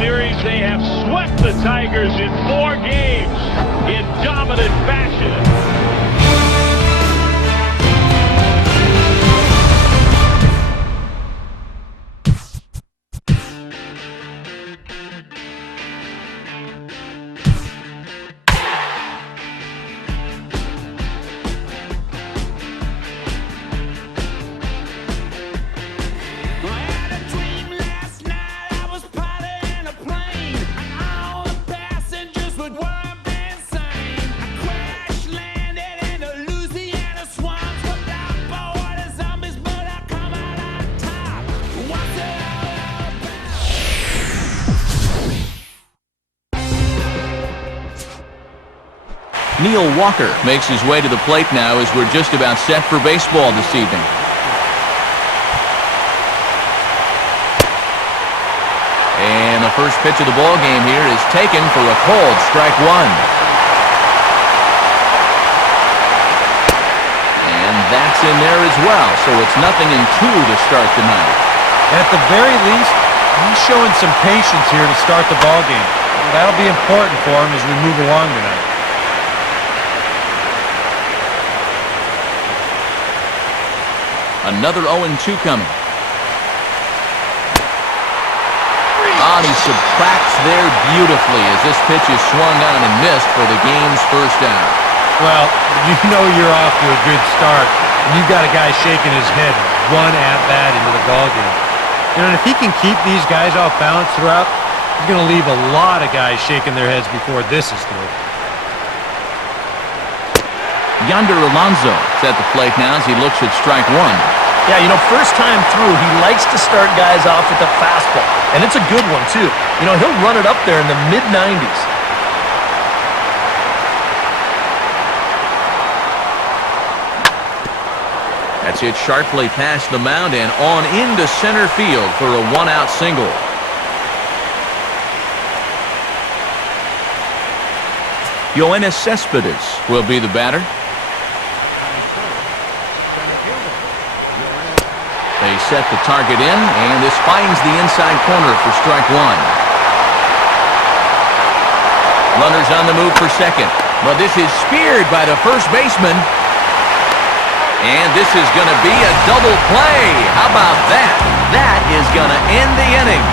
series, they have swept the Tigers in 4 games in dominant fashion. Neil Walker makes his way to the plate now as we're just about set for baseball this evening. And the first pitch of the ball game here is taken for a called strike one. And that's in there as well, so it's 0-2 to start the night. At the very least, he's showing some patience here to start the ball game. That'll be important for him as we move along tonight. Another 0-2 coming. And he subtracts there beautifully as this pitch is swung on and missed for the game's first out. Well, you know you're off to a good start, and you've got a guy shaking his head one at-bat into the ball game. You know, and if he can keep these guys off balance throughout, he's going to leave a lot of guys shaking their heads before this is through. Yonder Alonso is at the plate now as he looks at strike one. Yeah, you know, first time through, he likes to start guys off with a fastball. And it's a good one, too. You know, he'll run it up there in the mid-90s. That's hit sharply past the mound and on into center field for a one-out single. Yoenis Cespedes will be the batter. They set the target in, and this finds the inside corner for strike one. Runners on the move for second, but this is speared by the first baseman. And this is going to be a double play. How about that? That is going to end the inning.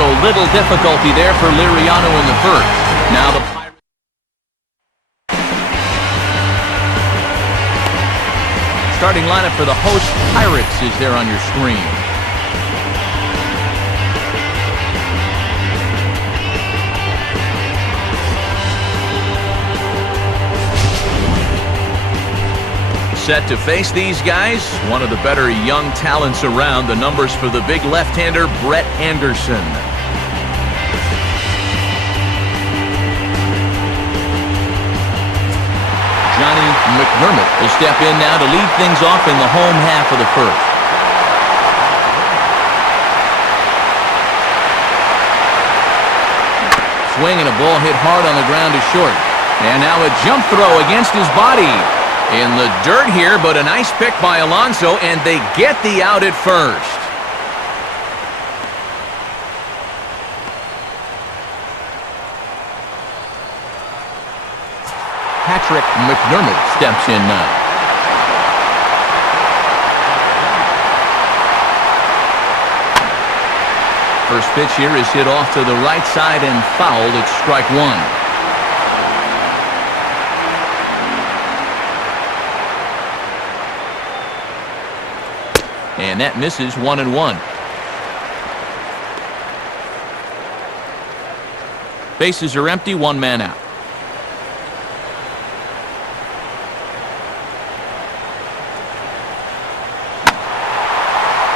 So little difficulty there for Liriano in the first. Now the starting lineup for the host Pirates is there on your screen. Set to face these guys, one of the better young talents around. The numbers for the big left-hander, Brett Anderson. Johnny McDermott will step in now to lead things off in the home half of the first. Swing and a ball hit hard on the ground to short. And now a jump throw against his body. In the dirt here, but a nice pick by Alonso, and they get the out at first. Patrick McDermott steps in now. First pitch here is hit off to the right side and fouled. It's strike one. And that misses 1-1. Bases are empty, one man out.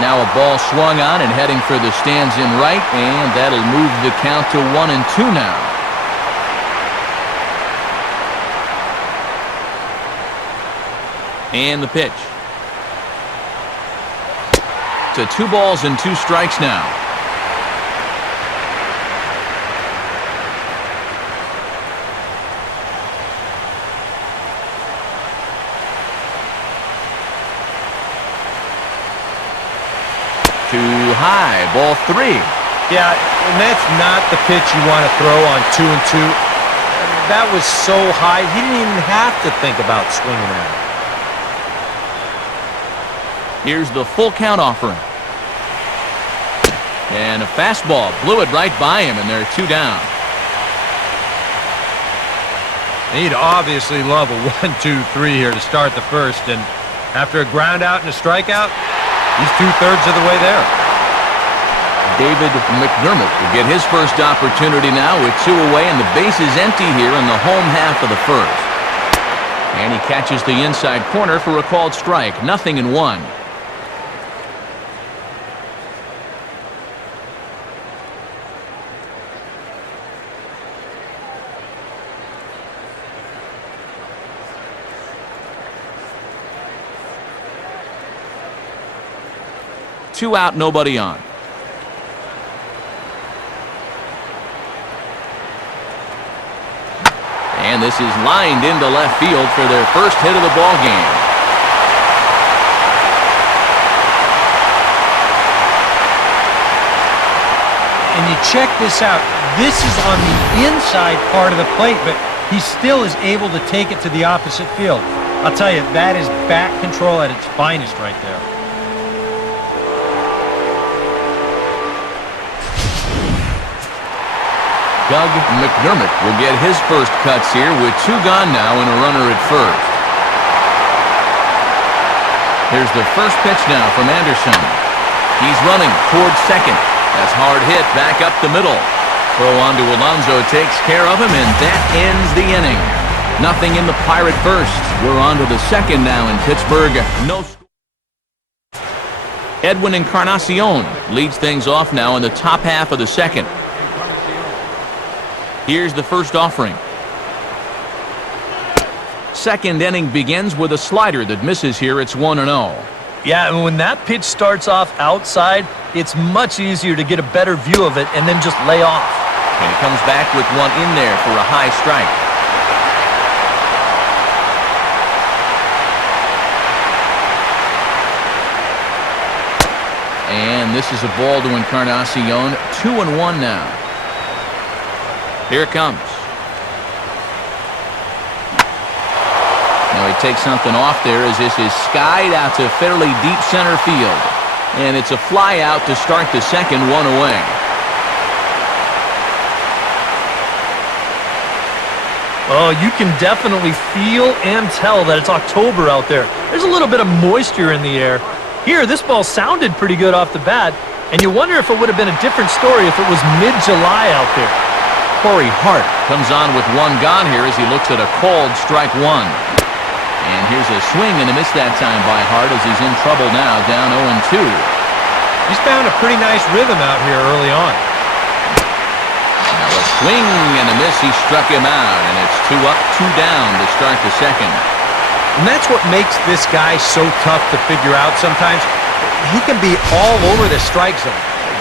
Now a ball swung on and heading for the stands in right, and that'll move the count to 1-2 now. And the pitch. To 2 balls and 2 strikes now. Too high, ball 3. Yeah, and that's not the pitch you want to throw on 2-2. That was so high, he didn't even have to think about swinging at it. Here's the full count offering. And a fastball blew it right by him, and they're 2 down. He'd obviously love a 1-2-3 here to start the first, and after a ground out and a strikeout, he's 2/3 of the way there. David McDermott will get his first opportunity now with 2 away, and the base is empty here in the home half of the first. And he catches the inside corner for a called strike. 0-1. Two out, nobody on. And this is lined into left field for their first hit of the ball game. And you check this out. This is on the inside part of the plate, but he still is able to take it to the opposite field. I'll tell you, that is bat control at its finest right there. Doug McDermott will get his first cuts here with 2 gone now and a runner at first. Here's the first pitch now from Anderson. He's running towards second. That's hard hit back up the middle. Throw on to Alonso takes care of him, and that ends the inning. Nothing in the Pirate first. We're on to the second now in Pittsburgh. No score. Edwin Encarnacion leads things off now in the top half of the second. Here's the first offering. Second inning begins with a slider that misses here. It's 1-0. Yeah, and when that pitch starts off outside, it's much easier to get a better view of it and then just lay off. And he comes back with one in there for a high strike. And this is a ball to Encarnacion. 2-1 now. Here it comes. Now he takes something off there as this is skied out to fairly deep center field. And it's a fly out to start the second, 1 away. Oh, you can definitely feel and tell that it's October out there. There's a little bit of moisture in the air. Here, this ball sounded pretty good off the bat, and you wonder if it would have been a different story if it was mid-July out there. Corey Hart comes on with 1 gone here as he looks at a called strike 1. And here's a swing and a miss that time by Hart as he's in trouble now, down 0-2. He's found a pretty nice rhythm out here early on. Now a swing and a miss. He struck him out, and it's 2 up, 2 down to start the second. And that's what makes this guy so tough to figure out sometimes. He can be all over the strike zone,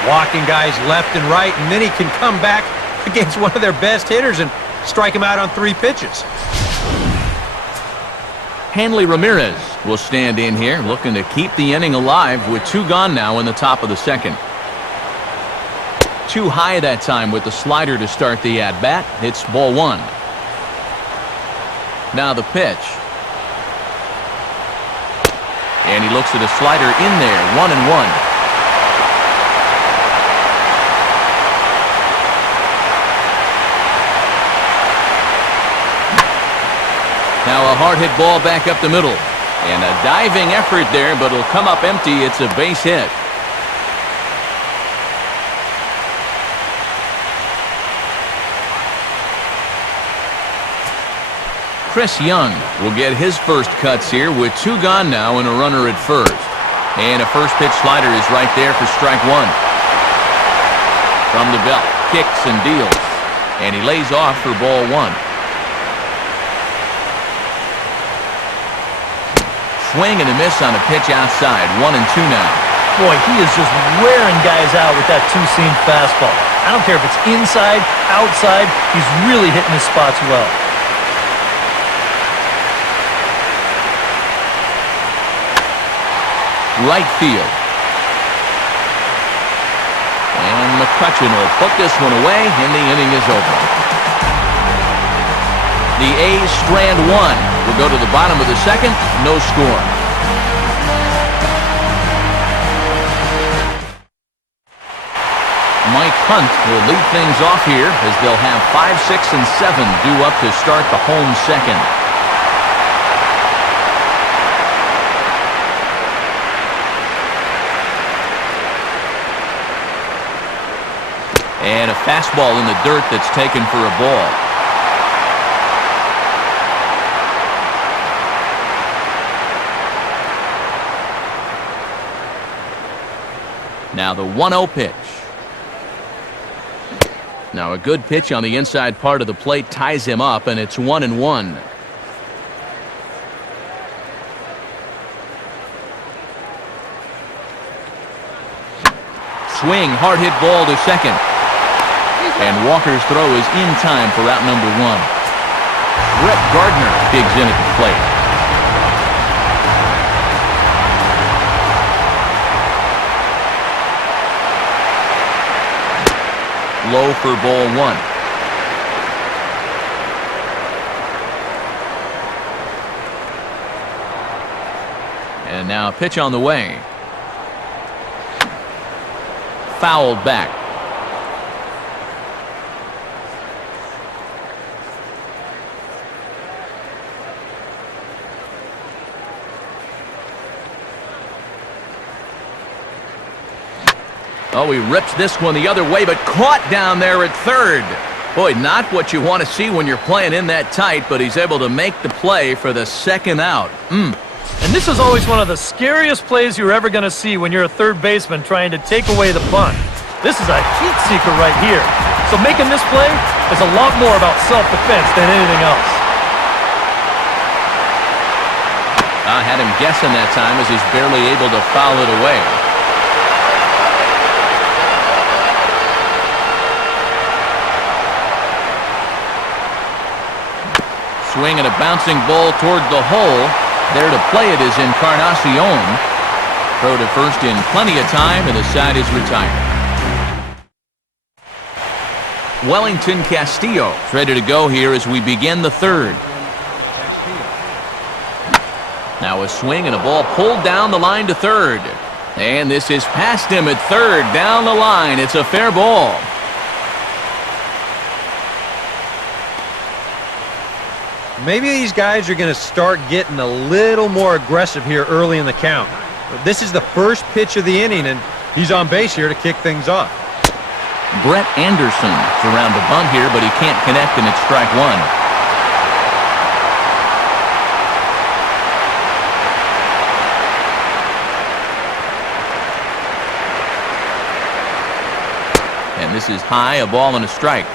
walking guys left and right, and then he can come back against one of their best hitters and strike him out on 3 pitches. Hanley Ramirez will stand in here looking to keep the inning alive with 2 gone now in the top of the second. Too high that time with the slider to start the at-bat. It's ball 1. Now the pitch. And he looks at a slider in there, 1-1. Now a hard hit ball back up the middle. And a diving effort there, but it'll come up empty. It's a base hit. Chris Young will get his first cuts here with 2 gone now and a runner at first. And a first pitch slider is right there for strike 1. From the belt, kicks and deals. And he lays off for ball 1. Swing and a miss on a pitch outside. 1-2 now. Boy, he is just wearing guys out with that 2-seam fastball. I don't care if it's inside, outside, he's really hitting his spots well. Right field. And McCutchen will put this one away, and the inning is over. The A's strand one. We'll go to the bottom of the second. No score. Mike Hunt will lead things off here as they'll have 5, 6, and 7 due up to start the home second. And a fastball in the dirt that's taken for a ball. Now the 1-0 pitch. Now a good pitch on the inside part of the plate ties him up, and it's 1-1. Swing, hard hit ball to second. And Walker's throw is in time for out number 1. Brett Gardner digs in at the plate. Low for ball 1. And now a pitch on the way. Fouled back. Oh, he rips this one the other way, but caught down there at third. Boy, not what you want to see when you're playing in that tight, but he's able to make the play for the second out. And this is always one of the scariest plays you're ever going to see when you're a third baseman trying to take away the bunt. This is a heat seeker right here. So making this play is a lot more about self-defense than anything else. I had him guessing that time as he's barely able to foul it away. Swing and a bouncing ball toward the hole. There to play it is Encarnacion. Throw to first in plenty of time, and the side is retired. Wellington Castillo ready to go here as we begin the third. Now a swing and a ball pulled down the line to third. And this is past him at third, down the line. It's a fair ball. Maybe these guys are going to start getting a little more aggressive here early in the count. This is the first pitch of the inning, and he's on base here to kick things off. Brett Anderson is around the bunt here, but he can't connect, and it's strike 1. And this is high, a ball and a strike.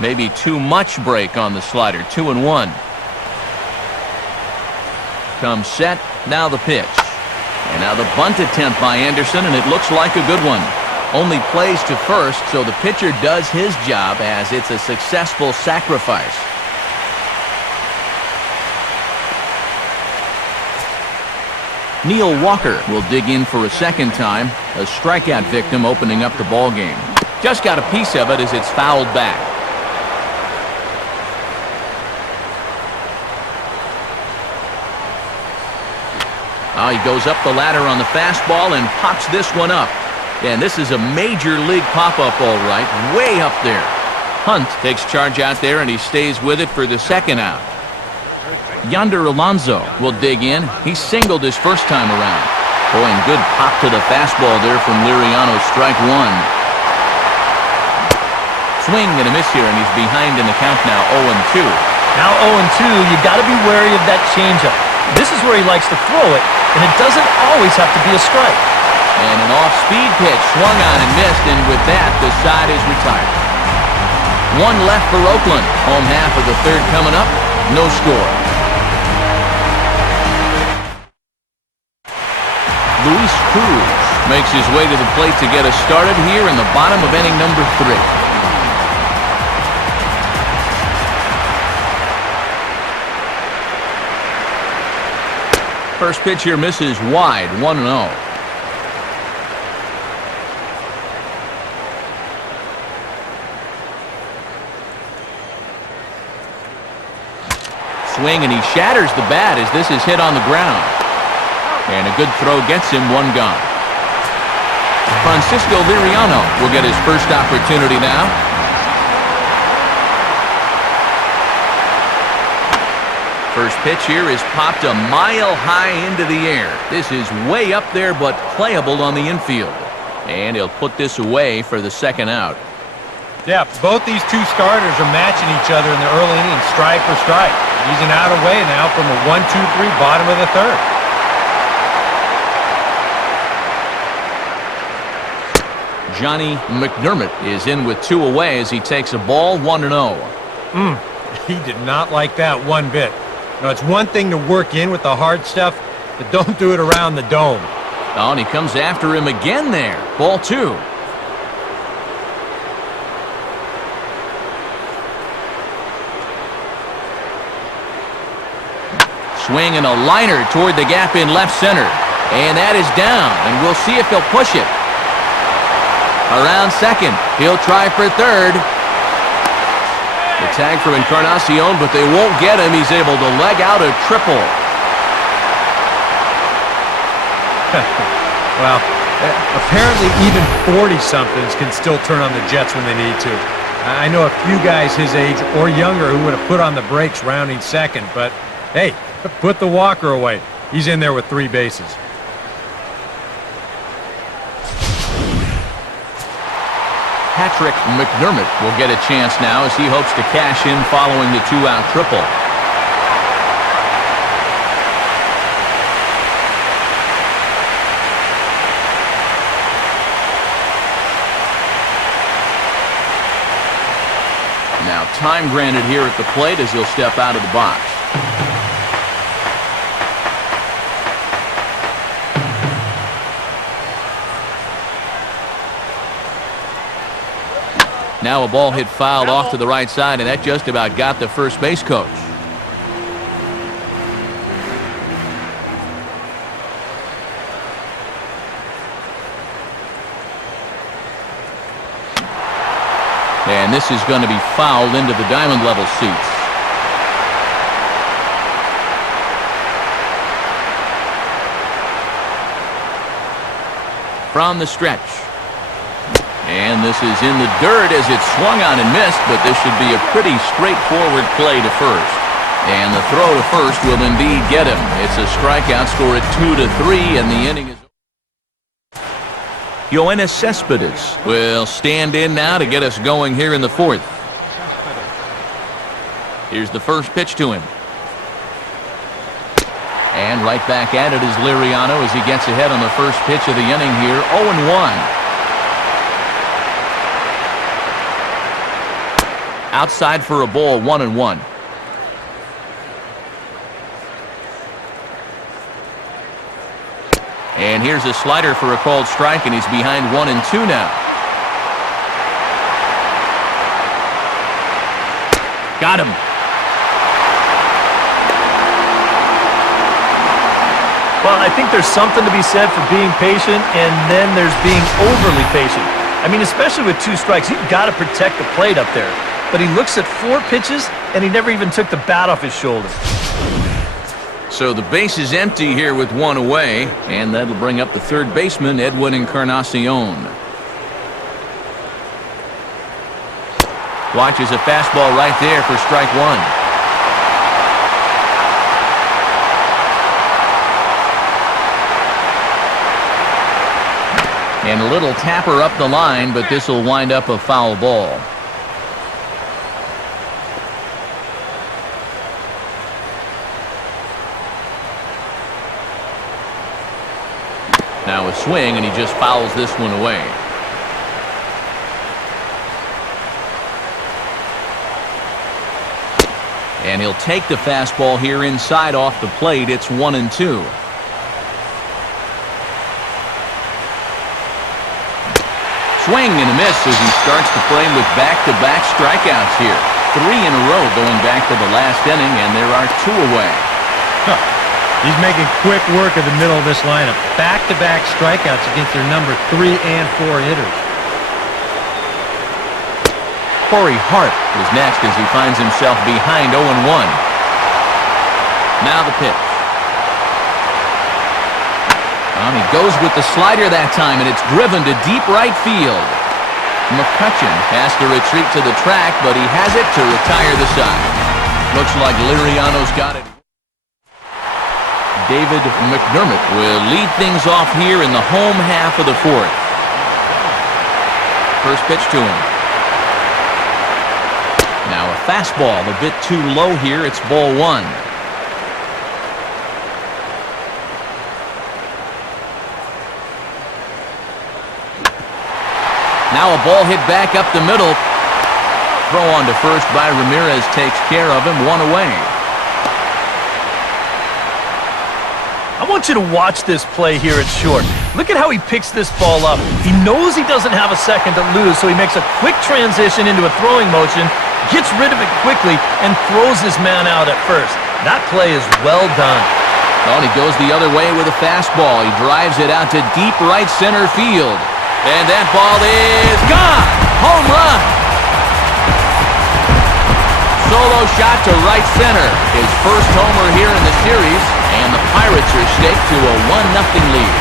Maybe too much break on the slider. 2-1. Comes set. Now the pitch. And now the bunt attempt by Anderson, and it looks like a good one. Only plays to first, so the pitcher does his job as it's a successful sacrifice. Neil Walker will dig in for a second time. A strikeout victim opening up the ball game. Just got a piece of it as it's fouled back. He goes up the ladder on the fastball and pops this one up. And this is a major league pop-up, all right, way up there. Hunt takes charge out there, and he stays with it for the second out. Yonder Alonso will dig in. He singled his first time around. Boy, and good pop to the fastball there from Liriano, strike 1. Swing and a miss here, and he's behind in the count now, 0-2. Now 0-2, you got to be wary of that changeup. This is where he likes to throw it, and it doesn't always have to be a strike. And an off-speed pitch swung on and missed, and with that, the side is retired. One left for Oakland. Home half of the third coming up. No score. Luis Cruz makes his way to the plate to get us started here in the bottom of inning number 3. First pitch here misses wide, 1-0. Swing, and he shatters the bat as this is hit on the ground. And a good throw gets him, one gone. Francisco Liriano will get his first opportunity now. First pitch here is popped a mile high into the air. This is way up there, but playable on the infield. And he'll put this away for the second out. Yeah, both these two starters are matching each other in the early innings, strike for strike. He's an out away now from a 1-2-3 bottom of the third. Johnny McDermott is in with 2 away as he takes a ball, 1-0. He did not like that one bit. Now, it's one thing to work in with the hard stuff, but don't do it around the dome. Oh, and he comes after him again there. Ball 2. Swing and a liner toward the gap in left center. And that is down, and we'll see if he'll push it. Around second. He'll try for third. The tag from Encarnacion, but they won't get him. He's able to leg out a triple. Well, apparently even 40-somethings can still turn on the Jets when they need to. I know a few guys his age or younger who would have put on the brakes rounding second, but hey, put the walker away. He's in there with 3 bases. Patrick McDermott will get a chance now as he hopes to cash in following the 2-out triple. Now time granted here at the plate as he'll step out of the box. Now a ball hit fouled off to the right side, and that just about got the first base coach. And this is going to be fouled into the diamond level seats. From the stretch. And this is in the dirt as it's swung on and missed, but this should be a pretty straightforward play to first. And the throw to first will indeed get him. It's a strikeout, score at 2-3, and the inning is over. Yoenis Cespedes will stand in now to get us going here in the 4th. Here's the first pitch to him. And right back at it is Liriano as he gets ahead on the first pitch of the inning here, 0-1. Outside for a ball, 1-1. And here's a slider for a called strike, and he's behind 1-2 now. Got him. Well, I think there's something to be said for being patient, and then there's being overly patient. I mean, especially with 2 strikes, you've got to protect the plate up there. But he looks at 4 pitches, and he never even took the bat off his shoulder. So the base is empty here with 1 away, and that'll bring up the third baseman, Edwin Encarnacion. Watches a fastball right there for strike 1. And a little tapper up the line, but this will wind up a foul ball. Now a swing, and he just fouls this one away. And he'll take the fastball here inside off the plate. It's 1-2. Swing and a miss as he starts the frame with back-to-back strikeouts here. 3 in a row going back to the last inning, and there are 2 away. He's making quick work of the middle of this lineup. Back-to-back strikeouts against their number 3 and 4 hitters. Corey Hart is next as he finds himself behind 0-1. Now the pitch. He goes with the slider that time, and it's driven to deep right field. McCutchen has to retreat to the track, but he has it to retire the side. Looks like Liriano's got it. David McDermott will lead things off here in the home half of the fourth. First pitch to him. Now a fastball a bit too low here. It's ball one. Now a ball hit back up the middle. Throw on to first by Ramirez takes care of him. One away. I want you to watch this play here at short. Look at how he picks this ball up. He knows he doesn't have a second to lose, so he makes a quick transition into a throwing motion, gets rid of it quickly, and throws his man out at first. That play is well done. Well, he goes the other way with a fastball. He drives it out to deep right center field. And that ball is gone. Home run. Solo shot to right center. His first homer here in the series. And the Pirates are staked to a 1-0 lead.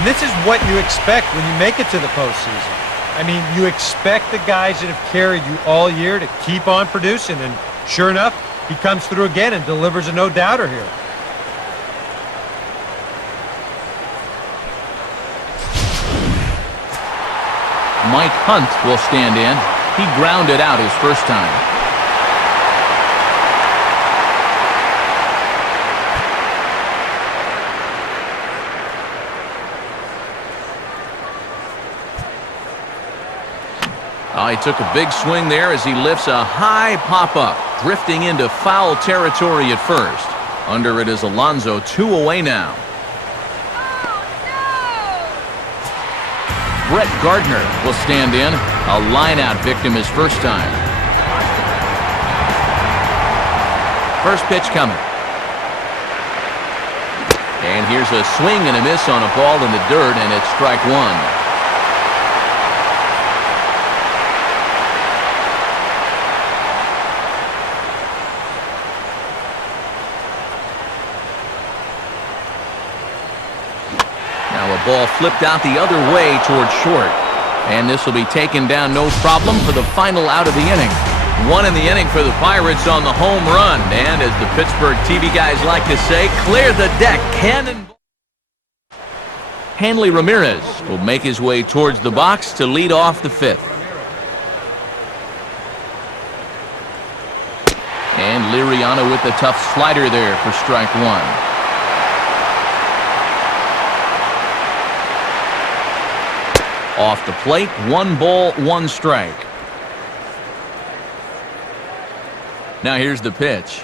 And this is what you expect when you make it to the postseason. I mean, you expect the guys that have carried you all year to keep on producing, and sure enough, he comes through again and delivers a no-doubter here. Mike Hunt will stand in. He grounded out his first time. He took a big swing there as he lifts a high pop-up, drifting into foul territory at first. Under it is Alonso, 2 away now. Brett Gardner will stand in, a line-out victim his first time. First pitch coming. And here's a swing and a miss on a ball in the dirt, and it's strike one. Ball flipped out the other way towards short. And this will be taken down no problem for the final out of the inning. One in the inning for the Pirates on the home run. And as the Pittsburgh TV guys like to say, clear the deck. Hanley Ramirez will make his way towards the box to lead off the fifth. And Liriano with the tough slider there for strike one. Off the plate, 1 ball, 1 strike. Now here's the pitch.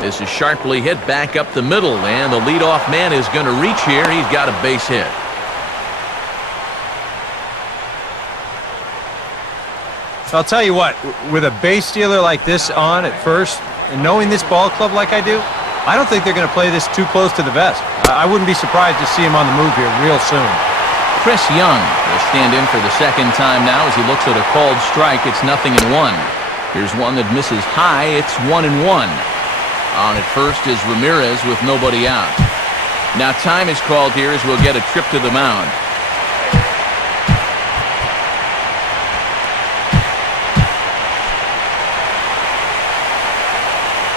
This is sharply hit back up the middle, and the leadoff man is going to reach here. He's got a base hit. So I'll tell you what, with a base stealer like this on at first, and knowing this ball club like I do, I don't think they're going to play this too close to the vest. I wouldn't be surprised to see him on the move here real soon. Chris Young will stand in for the second time now as he looks at a called strike. It's 0-1. Here's one that misses high. It's 1-1. On at first is Ramirez with nobody out. Now time is called here as we'll get a trip to the mound.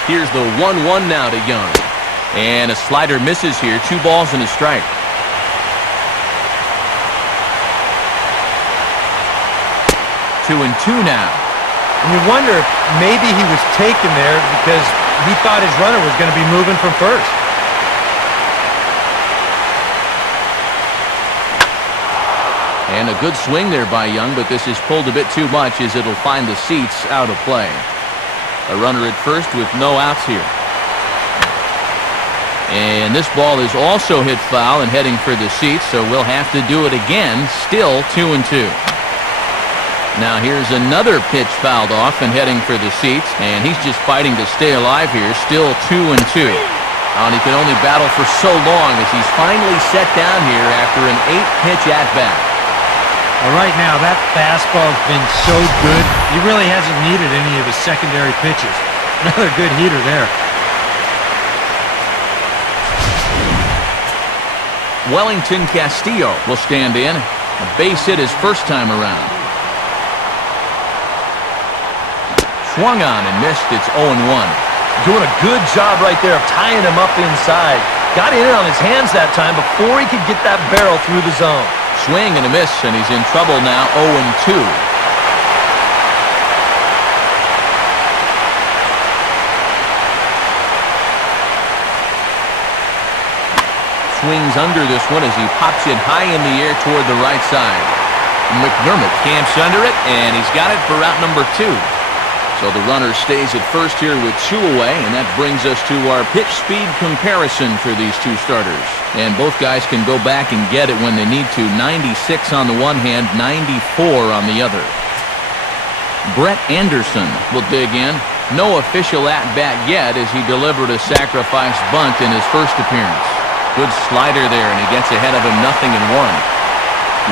Here's the 1-1 now to Young. And a slider misses here. 2 balls and a strike. Two and two now. And you wonder if maybe he was taken there because he thought his runner was going to be moving from first. And a good swing there by Young, but this is pulled a bit too much as it'll find the seats out of play. A runner at first with no outs here. And this ball is also hit foul and heading for the seats, so we'll have to do it again. Still 2-2. Now here's another pitch fouled off and heading for the seats, and he's just fighting to stay alive here. Still 2-2. And he can only battle for so long as he's finally set down here after an 8-pitch at-bat. Well, right now, that fastball's been so good, he really hasn't needed any of his secondary pitches. Another good heater there. Wellington Castillo will stand in. A base hit his first time around. Swung on and missed. It's 0-1. Doing a good job right there of tying him up inside. Got in on his hands that time before he could get that barrel through the zone. Swing and a miss, and he's in trouble now, 0-2. Swings under this one as he pops it high in the air toward the right side. McDermott camps under it, and he's got it for route number 2. So the runner stays at first here with 2 away, and that brings us to our pitch speed comparison for these two starters. And both guys can go back and get it when they need to. 96 on the one hand, 94 on the other. Brett Anderson will dig in. No official at-bat yet as he delivered a sacrifice bunt in his first appearance. Good slider there, and he gets ahead of him 0-1.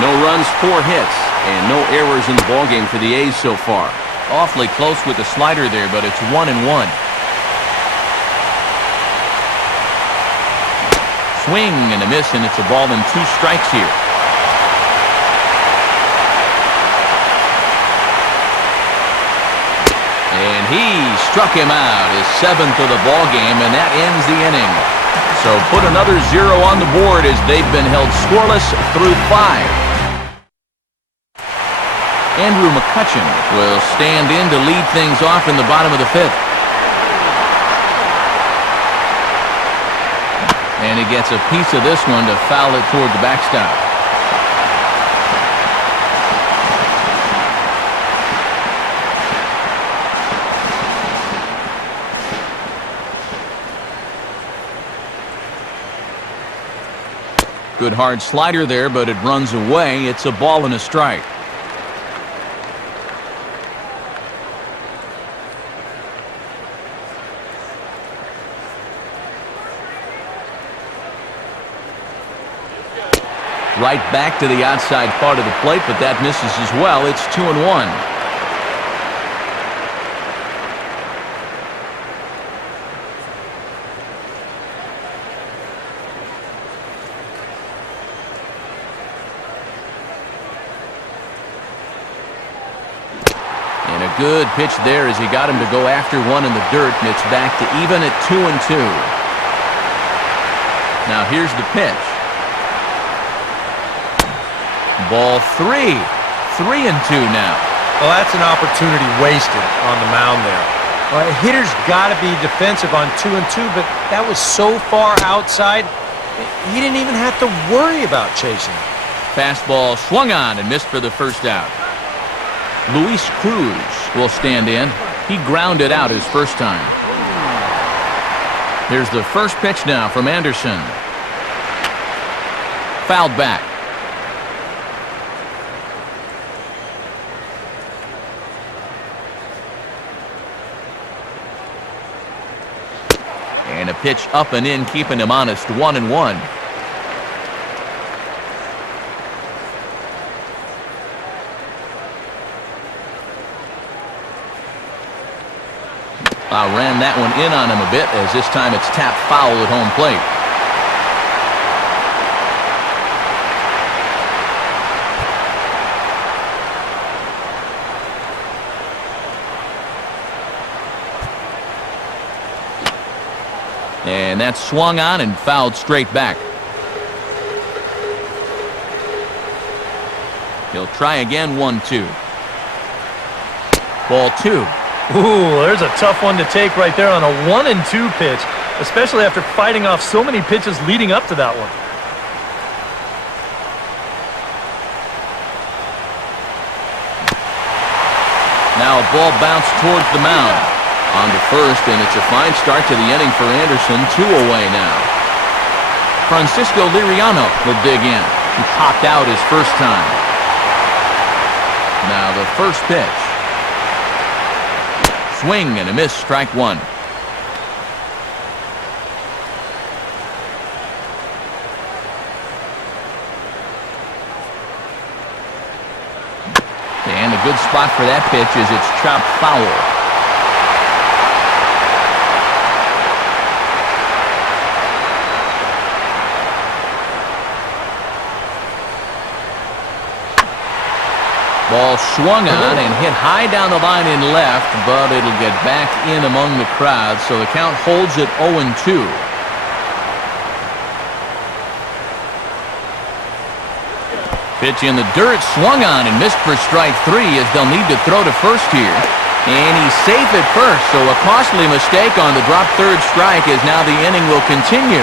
No runs, 4 hits, and no errors in the ballgame for the A's so far. Awfully close with the slider there, but it's 1-1. Swing and a miss, and it's a ball and 2 strikes here. And he struck him out, his 7th of the ballgame, and that ends the inning. So put another 0 on the board as they've been held scoreless through 5. Andrew McCutchen will stand in to lead things off in the bottom of the 5th. And he gets a piece of this one to foul it toward the backstop. Good hard slider there, but it runs away. It's a ball and a strike. Right back to the outside part of the plate, but that misses as well. It's 2-1. And a good pitch there as he got him to go after one in the dirt, and it's back to even at 2-2. Now here's the pitch. Ball 3. 3-2 now. Well, that's an opportunity wasted on the mound there. Well, a hitter's got to be defensive on 2-2, but that was so far outside, he didn't even have to worry about chasing it. Fastball swung on and missed for the first out. Luis Cruz will stand in. He grounded out his first time. Here's the first pitch now from Anderson. Fouled back. And a pitch up and in, keeping him honest, 1-1. Ran that one in on him a bit, as this time it's tapped foul at home plate. And that's swung on and fouled straight back. He'll try again, 1-2. Ball 2. Ooh, there's a tough one to take right there on a 1-2 pitch, especially after fighting off so many pitches leading up to that one. Now a ball bounced towards the mound. On to first, and it's a fine start to the inning for Anderson. 2 away now. Francisco Liriano will dig in. He popped out his first time. Now the first pitch. Swing and a miss, strike one. And a good spot for that pitch is it's chopped foul. Ball swung on and hit high down the line in left, but it'll get back in among the crowd, so the count holds at 0-2. Pitch in the dirt, swung on and missed for strike three as they'll need to throw to first here. And he's safe at first, so a costly mistake on the drop third strike as now the inning will continue.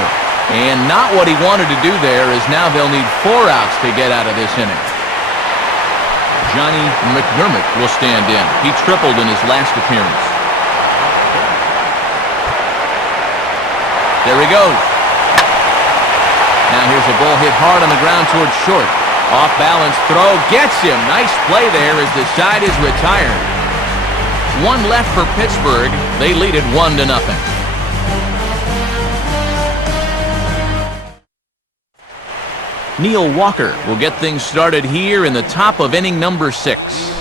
And not what he wanted to do there, as now they'll need 4 outs to get out of this inning. Johnny McDermott will stand in. He tripled in his last appearance. There he goes. Now here's a ball hit hard on the ground towards short. Off balance throw gets him. Nice play there as the side is retired. One left for Pittsburgh. They lead it 1-0. Neil Walker will get things started here in the top of inning number 6.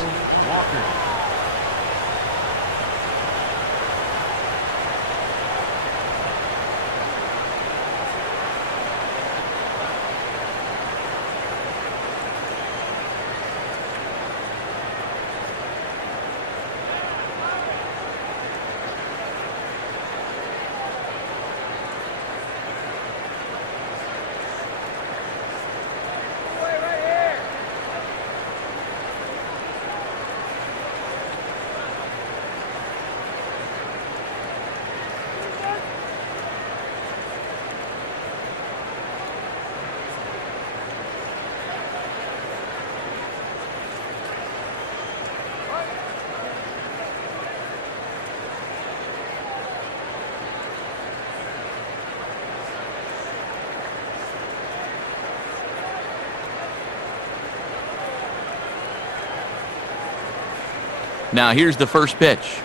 Now here's the first pitch.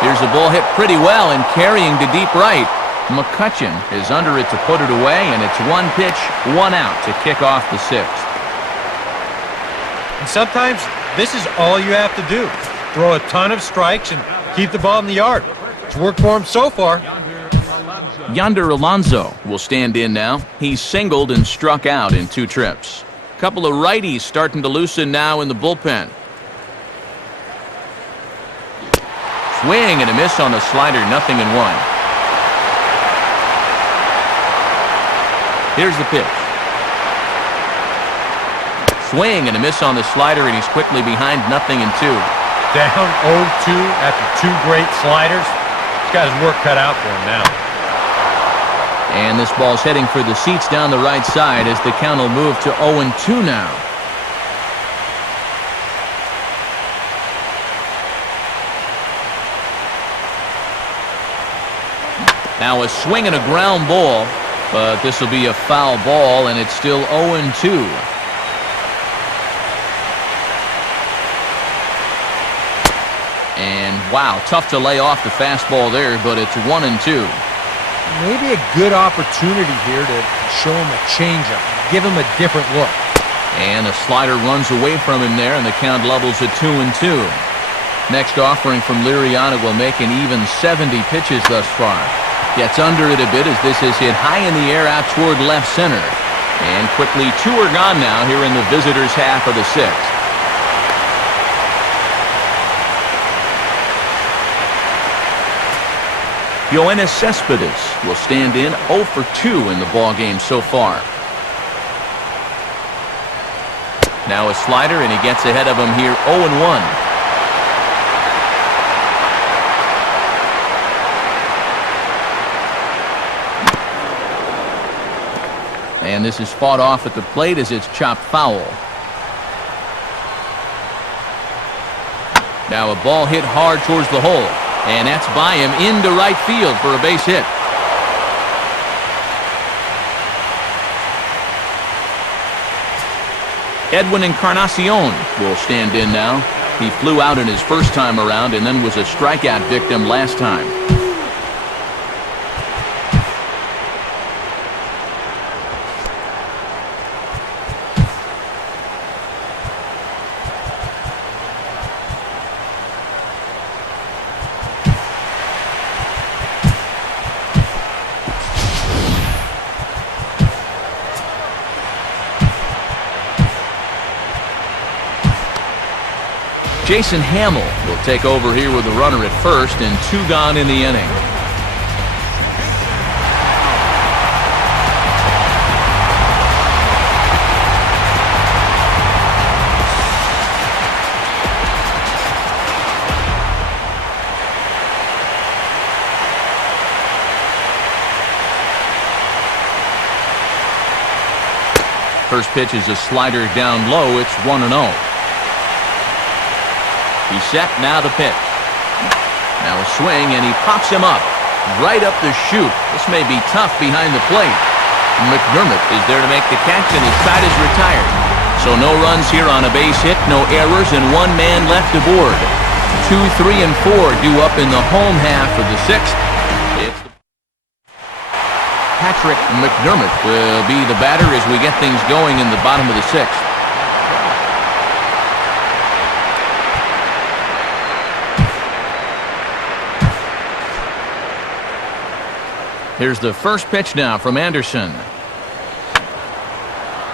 Here's the ball hit pretty well and carrying to deep right. McCutchen is under it to put it away, and it's 1 pitch, 1 out to kick off the 6th. And sometimes this is all you have to do. Throw a ton of strikes and keep the ball in the yard. It's worked for him so far. Yonder Alonso will stand in now. He's singled and struck out in 2 trips. Couple of righties starting to loosen now in the bullpen. Swing and a miss on the slider, 0-1. Here's the pitch. Swing and a miss on the slider, and he's quickly behind 0-2. Down 0-2 after 2 great sliders. He's got his work cut out for him now. And this ball's heading for the seats down the right side as the count will move to 0-2 now. Now a swing and a ground ball, but this will be a foul ball, and it's still 0-2. And wow, tough to lay off the fastball there, but it's 1-2. Maybe a good opportunity here to show him a changeup, give him a different look. And a slider runs away from him there, and the count levels at 2-2. Next offering from Liriano will make an even 70 pitches thus far. Gets under it a bit as this is hit high in the air out toward left center. And quickly 2 are gone now here in the visitors' half of the 6th. Yoenis Cespedes will stand in 0 for 2 in the ballgame so far. Now a slider, and he gets ahead of him here 0-1. And this is fought off at the plate as it's chopped foul. Now a ball hit hard towards the hole. And that's by him into right field for a base hit. Edwin Encarnacion will stand in now. He flew out in his first time around and then was a strikeout victim last time. Jason Hamill will take over here with a runner at first and 2 gone in the inning. First pitch is a slider down low. It's 1-0. He's set, now the pitch. Now a swing, and he pops him up. Right up the chute. This may be tough behind the plate. McDermott is there to make the catch, and his side is retired. So no runs here on a base hit, no errors, and 1 man left aboard. 2, 3, and 4 due up in the home half of the 6th. Patrick McDermott will be the batter as we get things going in the bottom of the 6th. Here's the first pitch now from Anderson.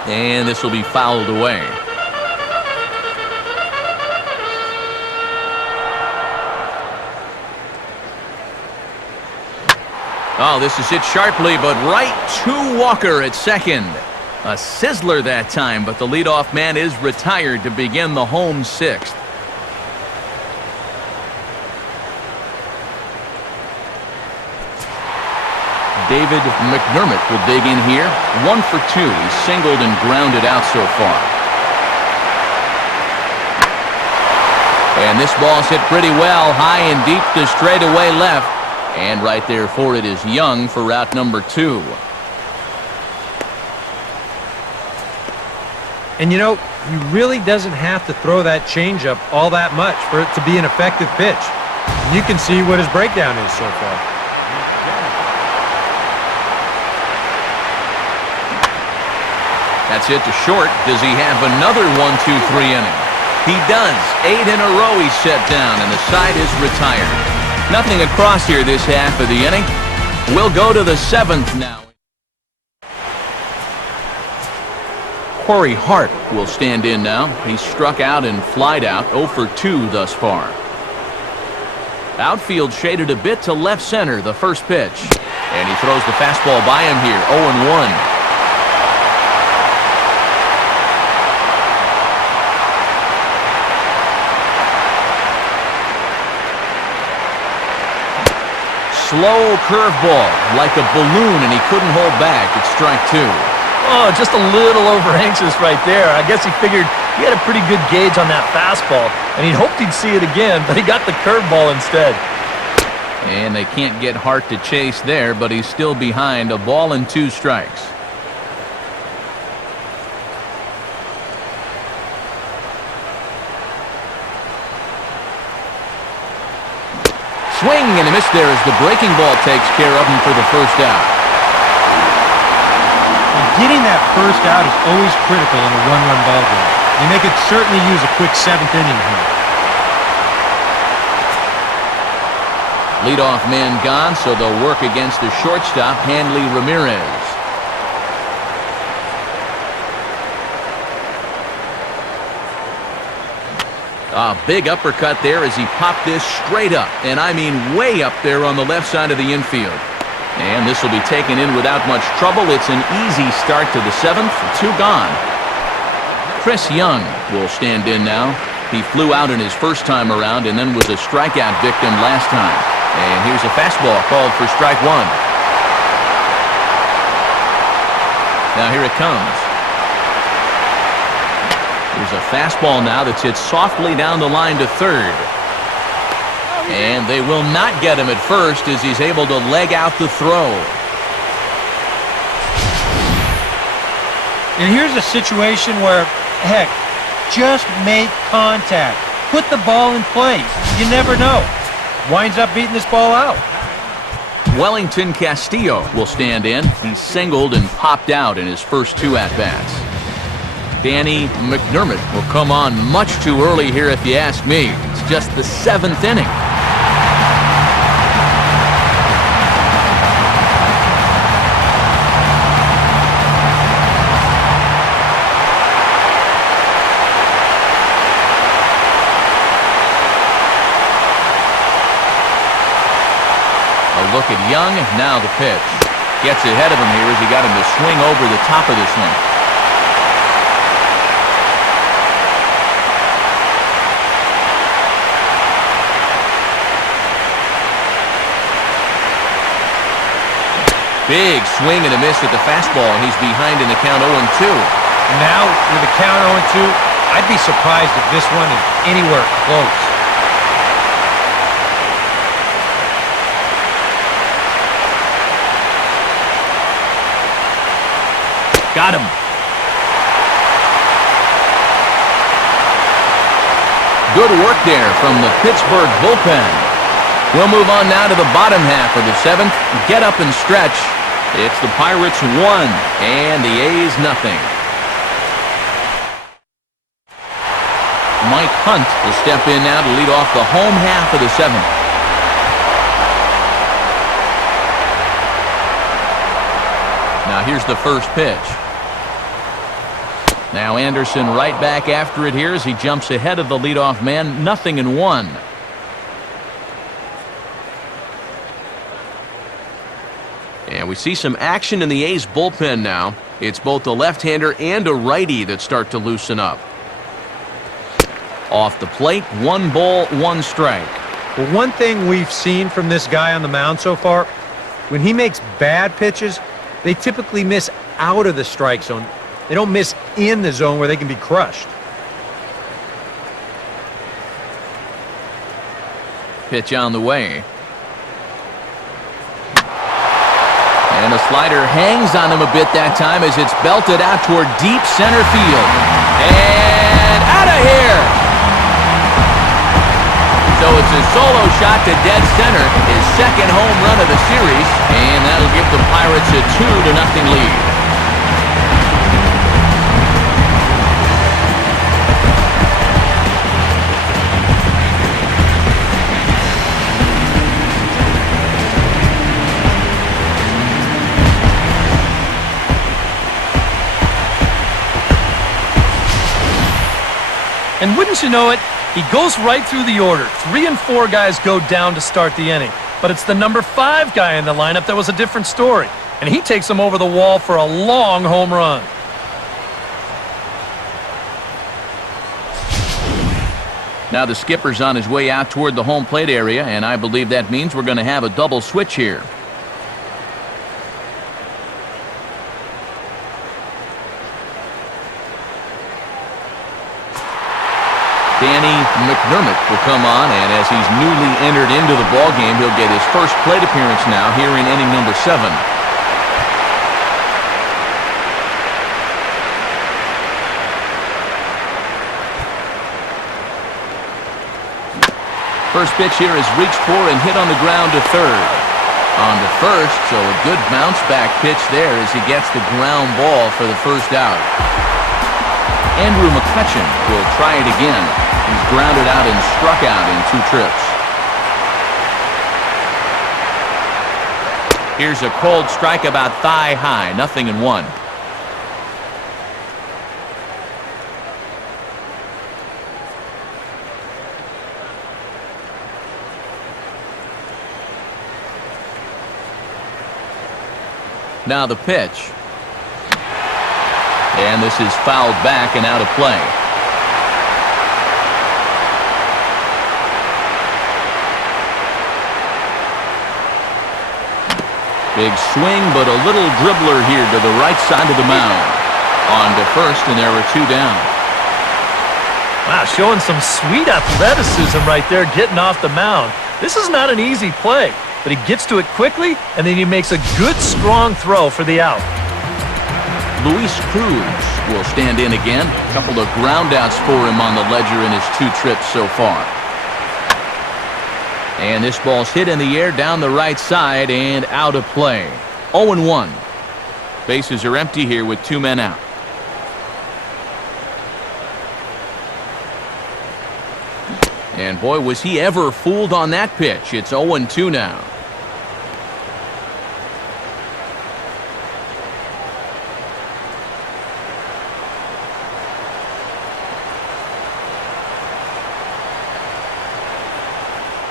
And this will be fouled away. Oh, this is hit sharply, but right to Walker at second. A sizzler that time, but the leadoff man is retired to begin the home 6th. David McDermott will dig in here. 1 for 2. He's singled and grounded out so far. And this ball's hit pretty well, high and deep to straightaway left. And right there for it is Young for route number 2. And you know, he really doesn't have to throw that changeup all that much for it to be an effective pitch. You can see what his breakdown is so far. That's it to short. Does he have another 1-2-3 inning? He does. 8 in a row he's set down, and the side is retired. Nothing across here this half of the inning. We'll go to the 7th now. Corey Hart will stand in now. He's struck out and flied out, 0 for 2 thus far. Outfield shaded a bit to left center, the first pitch. And he throws the fastball by him here, 0-1. Slow curveball, like a balloon, and he couldn't hold back. It's strike 2. Oh, just a little over-anxious right there. I guess he figured he had a pretty good gauge on that fastball, and he hoped he'd see it again, but he got the curveball instead. And they can't get Hart to chase there, but he's still behind. A ball and 2 strikes. Swing and a miss there as the breaking ball takes care of him for the first out. And getting that first out is always critical in a one-run ball game. And they could certainly use a quick 7th inning here. Leadoff man gone, so they'll work against the shortstop, Hanley Ramirez. A big uppercut there as he popped this straight up, and I mean way up there on the left side of the infield. And this will be taken in without much trouble. It's an easy start to the 7th, 2 gone. Chris Young will stand in now. He flew out in his first time around and then was a strikeout victim last time. And here's a fastball called for strike 1. Now here it comes. There's a fastball now that's hit softly down the line to third. And they will not get him at first as he's able to leg out the throw. And here's a situation where Heck, just make contact. Put the ball in play. You never know. Winds up beating this ball out. Wellington Castillo will stand in. He singled and popped out in his first 2 at-bats. Danny McDermott will come on much too early here if you ask me. It's just the 7th inning. Look at Young, now the pitch. Gets ahead of him here as he got him to swing over the top of this one. Big swing and a miss at the fastball, and he's behind in the count 0-2. Now, with the count 0-2, I'd be surprised if this one is anywhere close. Got him. Good work there from the Pittsburgh bullpen. We'll move on now to the bottom half of the 7th. Get up and stretch. It's the Pirates 1 and the A's nothing. Mike Hunt will step in now to lead off the home half of the 7th. Now here's the first pitch. Now Anderson right back after it here as he jumps ahead of the leadoff man. 0-1. And we see some action in the A's bullpen now. It's both a left-hander and a righty that start to loosen up. Off the plate, 1 ball, 1 strike. Well, one thing we've seen from this guy on the mound so far, when he makes bad pitches, they typically miss out of the strike zone. They don't miss in the zone where they can be crushed. Pitch on the way. And a slider hangs on him a bit that time as it's belted out toward deep center field. And out of here! So it's a solo shot to dead center, his 2nd home run of the series, and that'll give the Pirates a 2-0 lead. And wouldn't you know it, he goes right through the order. 3 and 4 guys go down to start the inning. But it's the number 5 guy in the lineup that was a different story. And he takes him over the wall for a long home run. Now the skipper's on his way out toward the home plate area, and I believe that means we're going to have a double switch here. Danny McDermott will come on, and as he's newly entered into the ballgame, he'll get his first plate appearance now here in inning number 7. First pitch here is reached for and hit on the ground to 3rd. On to 1st, so a good bounce back pitch there as he gets the ground ball for the first out. Andrew McCutchen will try it again. He's grounded out and struck out in 2 trips. Here's a cold strike about thigh high, 0-1. Now the pitch. And this is fouled back and out of play. Big swing, but a little dribbler here to the right side of the mound. On to 1st, and there are 2 down. Wow, showing some sweet athleticism right there, getting off the mound. This is not an easy play, but he gets to it quickly, and then he makes a good, strong throw for the out. Luis Cruz will stand in again. A couple of groundouts for him on the ledger in his 2 trips so far. And this ball's hit in the air down the right side and out of play. 0-1. Bases are empty here with 2 men out. And boy, was he ever fooled on that pitch. It's 0-2 now.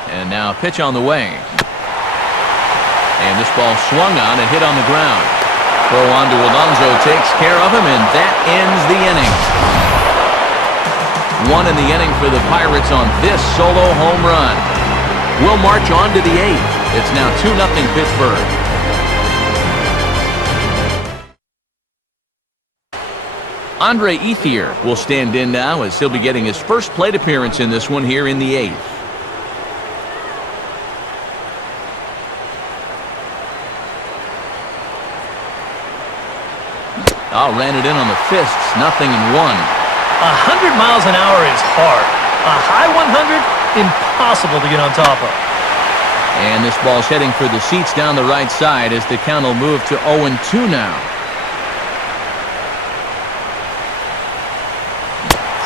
And now a pitch on the way. And this ball swung on and hit on the ground. Throw on to Alonso takes care of him, and that ends the inning. 1 in the inning for the Pirates on this solo home run. We'll march on to the 8th. It's now 2-0 Pittsburgh. Andre Ethier will stand in now as he'll be getting his first plate appearance in this one here in the 8th. Oh, ran it in on the fists. 0-1. 100 miles an hour is hard. A high 100, impossible to get on top of. And this ball's heading for the seats down the right side as the count will move to 0-2 now.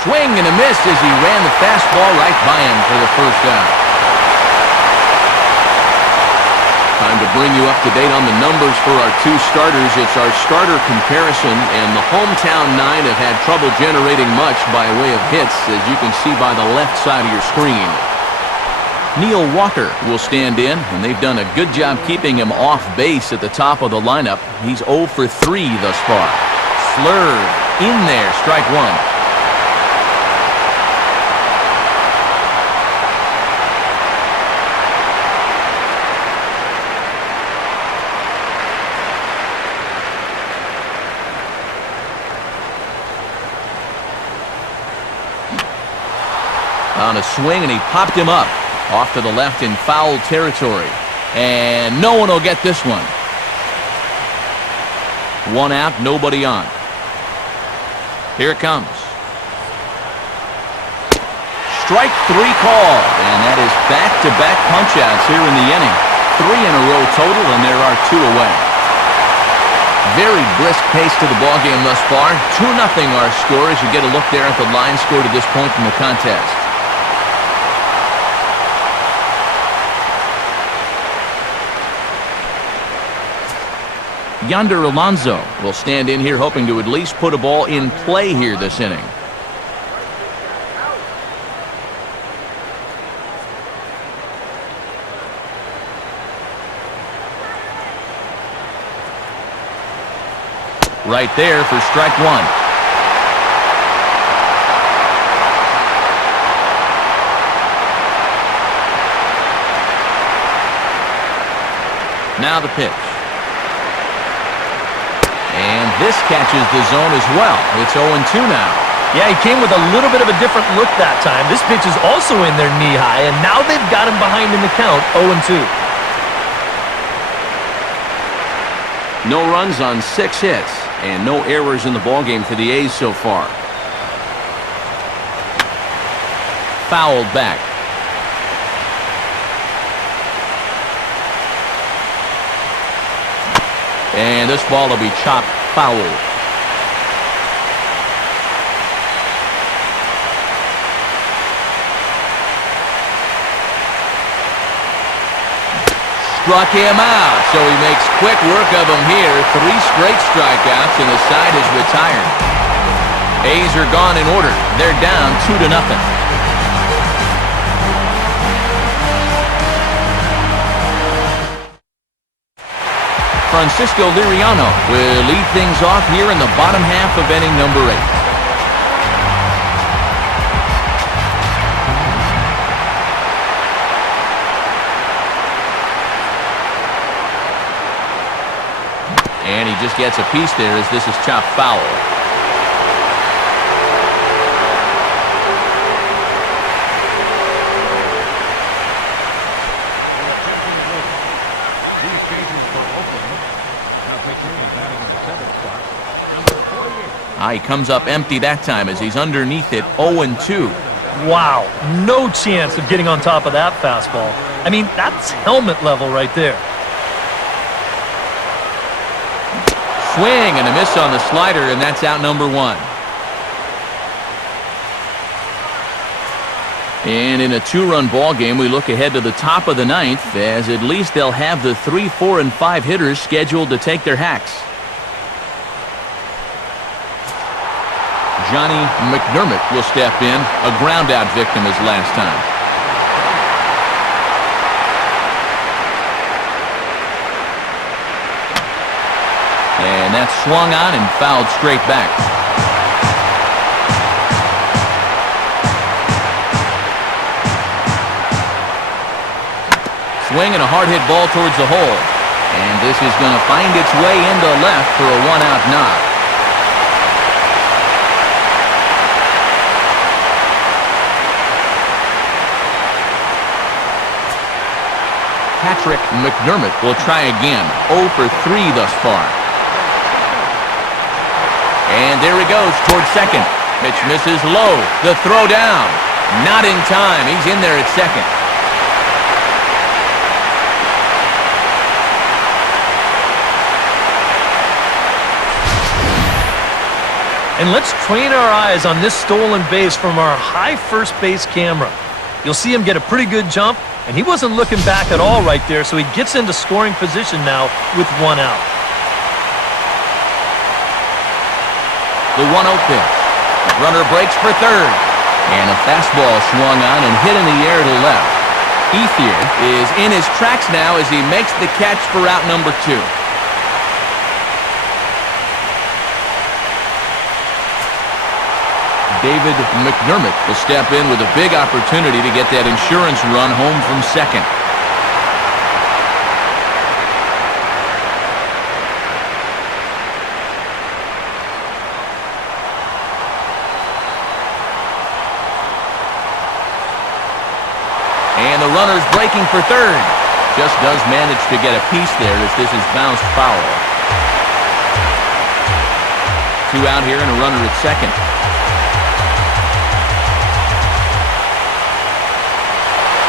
Swing and a miss as he ran the fastball right by him for the first out. Time to bring you up to date on the numbers for our 2 starters. It's our starter comparison, and the hometown 9 have had trouble generating much by way of hits, as you can see by the left side of your screen. Neil Walker will stand in, and they've done a good job keeping him off base at the top of the lineup. He's 0 for 3 thus far. Slurve in there, strike 1. On a swing, and he popped him up off to the left in foul territory. And no one will get this one. 1 out, nobody on. Here it comes. Strike 3 called, and that is back-to-back punch-outs here in the inning. 3 in a row total, and there are 2 away. Very brisk pace to the ballgame thus far. 2-0 our score as you get a look there at the line score to this point in the contest. Yonder Alonso will stand in here hoping to at least put a ball in play here this inning. Right there for strike 1. Now the pitch. And this catches the zone as well. It's 0-2 now. Yeah, he came with a little bit of a different look that time. This pitch is also in there knee-high, and now they've got him behind in the count, 0-2. No runs on 6 hits, and no errors in the ballgame for the A's so far. Fouled back. And this ball will be chopped foul. Struck him out, so he makes quick work of him here. 3 straight strikeouts, and the side is retired. A's are gone in order. They're down 2-0. Francisco Liriano will lead things off here in the bottom half of inning number 8. And he just gets a piece there as this is chopped foul. These changes for Oakland. Now pitching and batting in the 7th spot, number He comes up empty that time as he's underneath it 0-2. Wow, no chance of getting on top of that fastball. I mean, that's helmet level right there. Swing and a miss on the slider, and that's out number 1. And in a 2-run ball game, we look ahead to the top of the 9th, as at least they'll have the 3, 4, and 5 hitters scheduled to take their hacks. Johnny McDermott will step in, a ground-out victim as last time. And that's swung on and fouled straight back. Swing and a hard-hit ball towards the hole. And this is going to find its way into left for a 1-out knock. Patrick McDermott will try again. 0 for 3 thus far. And there he goes towards second. Pitch misses low. The throw down. Not in time. He's in there at second. And let's train our eyes on this stolen base from our high first base camera. You'll see him get a pretty good jump, and he wasn't looking back at all right there, so he gets into scoring position now with 1 out. The 1-0 pitch. Runner breaks for third. And a fastball swung on and hit in the air to left. Ethier is in his tracks now as he makes the catch for out number 2. David McDermott will step in with a big opportunity to get that insurance run home from second. And the runner's breaking for third. Just does manage to get a piece there as this is bounced foul. 2 out here and a runner at second.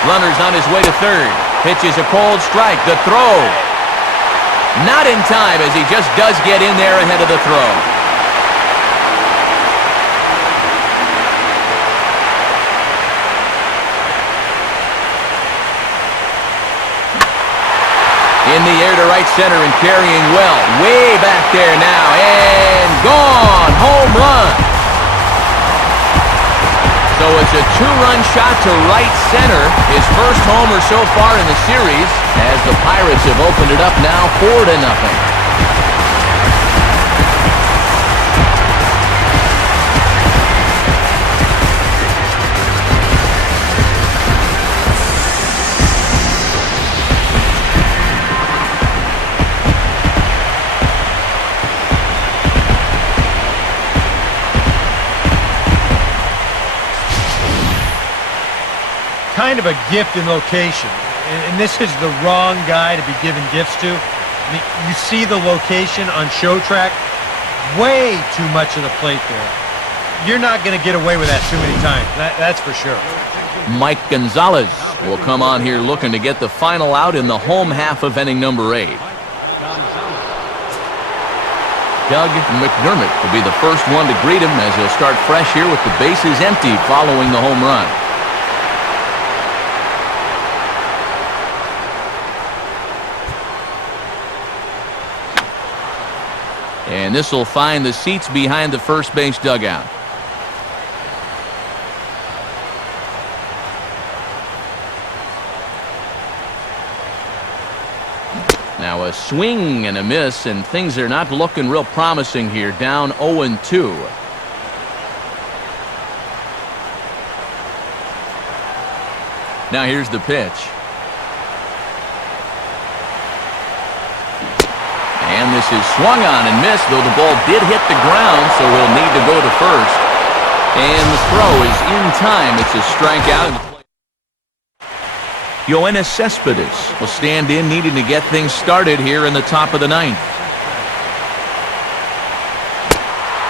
Runner's on his way to third. Pitches a cold strike. The throw. Not in time as he just does get in there ahead of the throw. In the air to right center and carrying well. Way back there now. And gone. Home run. So it's a 2-run shot to right center. His first homer so far in the series as the Pirates have opened it up now 4-0. Kind of a gift in location, and this is the wrong guy to be giving gifts to. I mean, you see the location on Show Track, way too much of the plate there. You're not going to get away with that too many times, that's for sure. Mike Gonzalez will come on here looking to get the final out in the home half of inning number 8. Doug McDermott will be the first one to greet him as he'll start fresh here with the bases empty following the home run. And this will find the seats behind the first base dugout. Now a swing and a miss, and things are not looking real promising here, down 0-2. Now here's the pitch. And this is swung on and missed, though the ball did hit the ground, so he'll need to go to first. And the throw is in time. It's a strikeout. Yoenis Cespedes will stand in, needing to get things started here in the top of the 9th.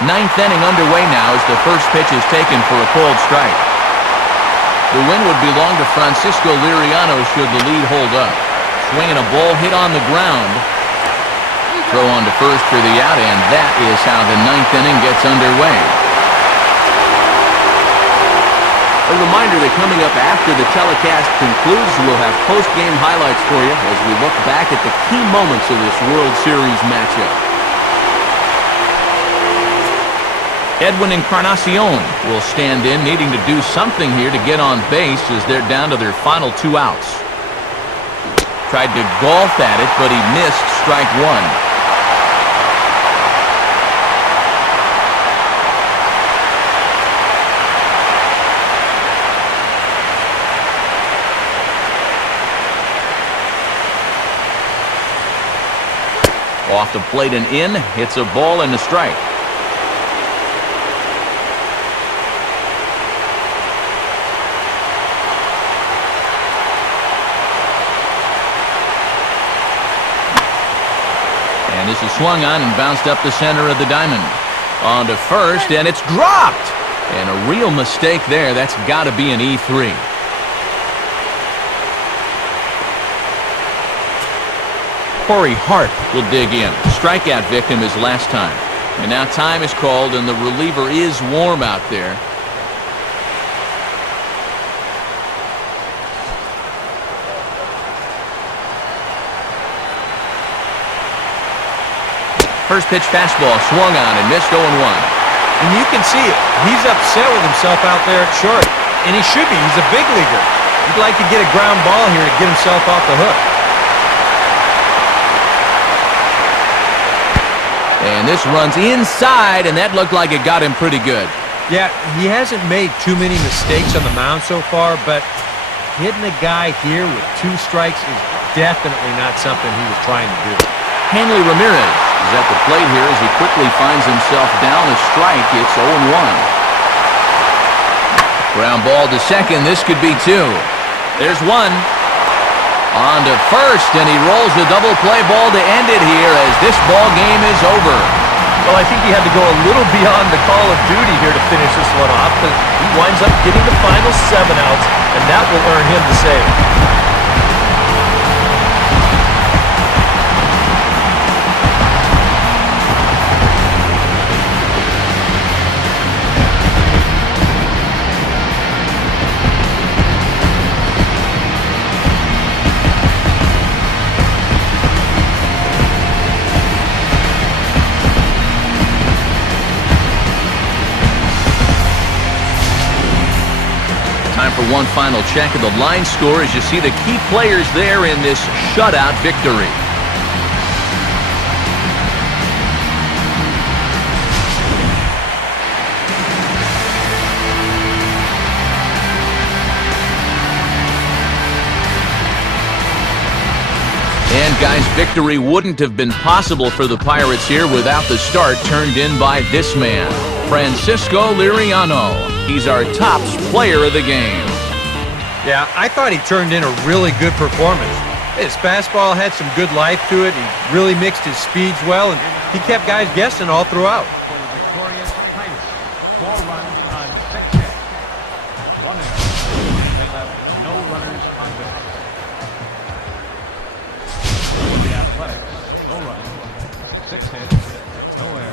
2-0 Ninth inning underway now as the first pitch is taken for a called strike. The win would belong to Francisco Liriano should the lead hold up. Swinging a ball hit on the ground. Throw on to first for the out, and that is how the ninth inning gets underway. A reminder that coming up after the telecast concludes, we'll have post-game highlights for you as we look back at the key moments of this World Series matchup. Edwin Encarnacion will stand in, needing to do something here to get on base as they're down to their final 2 outs. Tried to golf at it, but he missed strike one. Off the plate and in, hits a ball and a strike. And this is swung on and bounced up the center of the diamond. On to first, and it's dropped! And a real mistake there. That's got to be an E3. Corey Hart will dig in. Strikeout victim his last time. And now time is called, and the reliever is warm out there. First pitch fastball swung on and missed 0-1. And you can see it. He's upset with himself out there at short. And he should be. He's a big leaguer. He'd like to get a ground ball here to get himself off the hook. And this runs inside, and that looked like it got him pretty good. Yeah, he hasn't made too many mistakes on the mound so far, but hitting a guy here with 2 strikes is definitely not something he was trying to do. Hanley Ramirez is at the plate here as he quickly finds himself down a strike. It's 0-1. Ground ball to second. This could be 2. There's 1. On to first, and he rolls the double play ball to end it here as this ball game is over. Well, I think he had to go a little beyond the call of duty here to finish this one off, but he winds up getting the final 7 outs, and that will earn him the save. Time for one final check of the line score as you see the key players there in this shutout victory. And guys, victory wouldn't have been possible for the Pirates here without the start turned in by this man, Francisco Liriano. He's our top player of the game. Yeah, I thought he turned in a really good performance. His fastball had some good life to it. He really mixed his speeds well, and he kept guys guessing all throughout. For the victorious Pirates, 4 runs on 6 hits, 1 error. They left no runners on base. For the Athletics, no runs, 6 hits, no errors.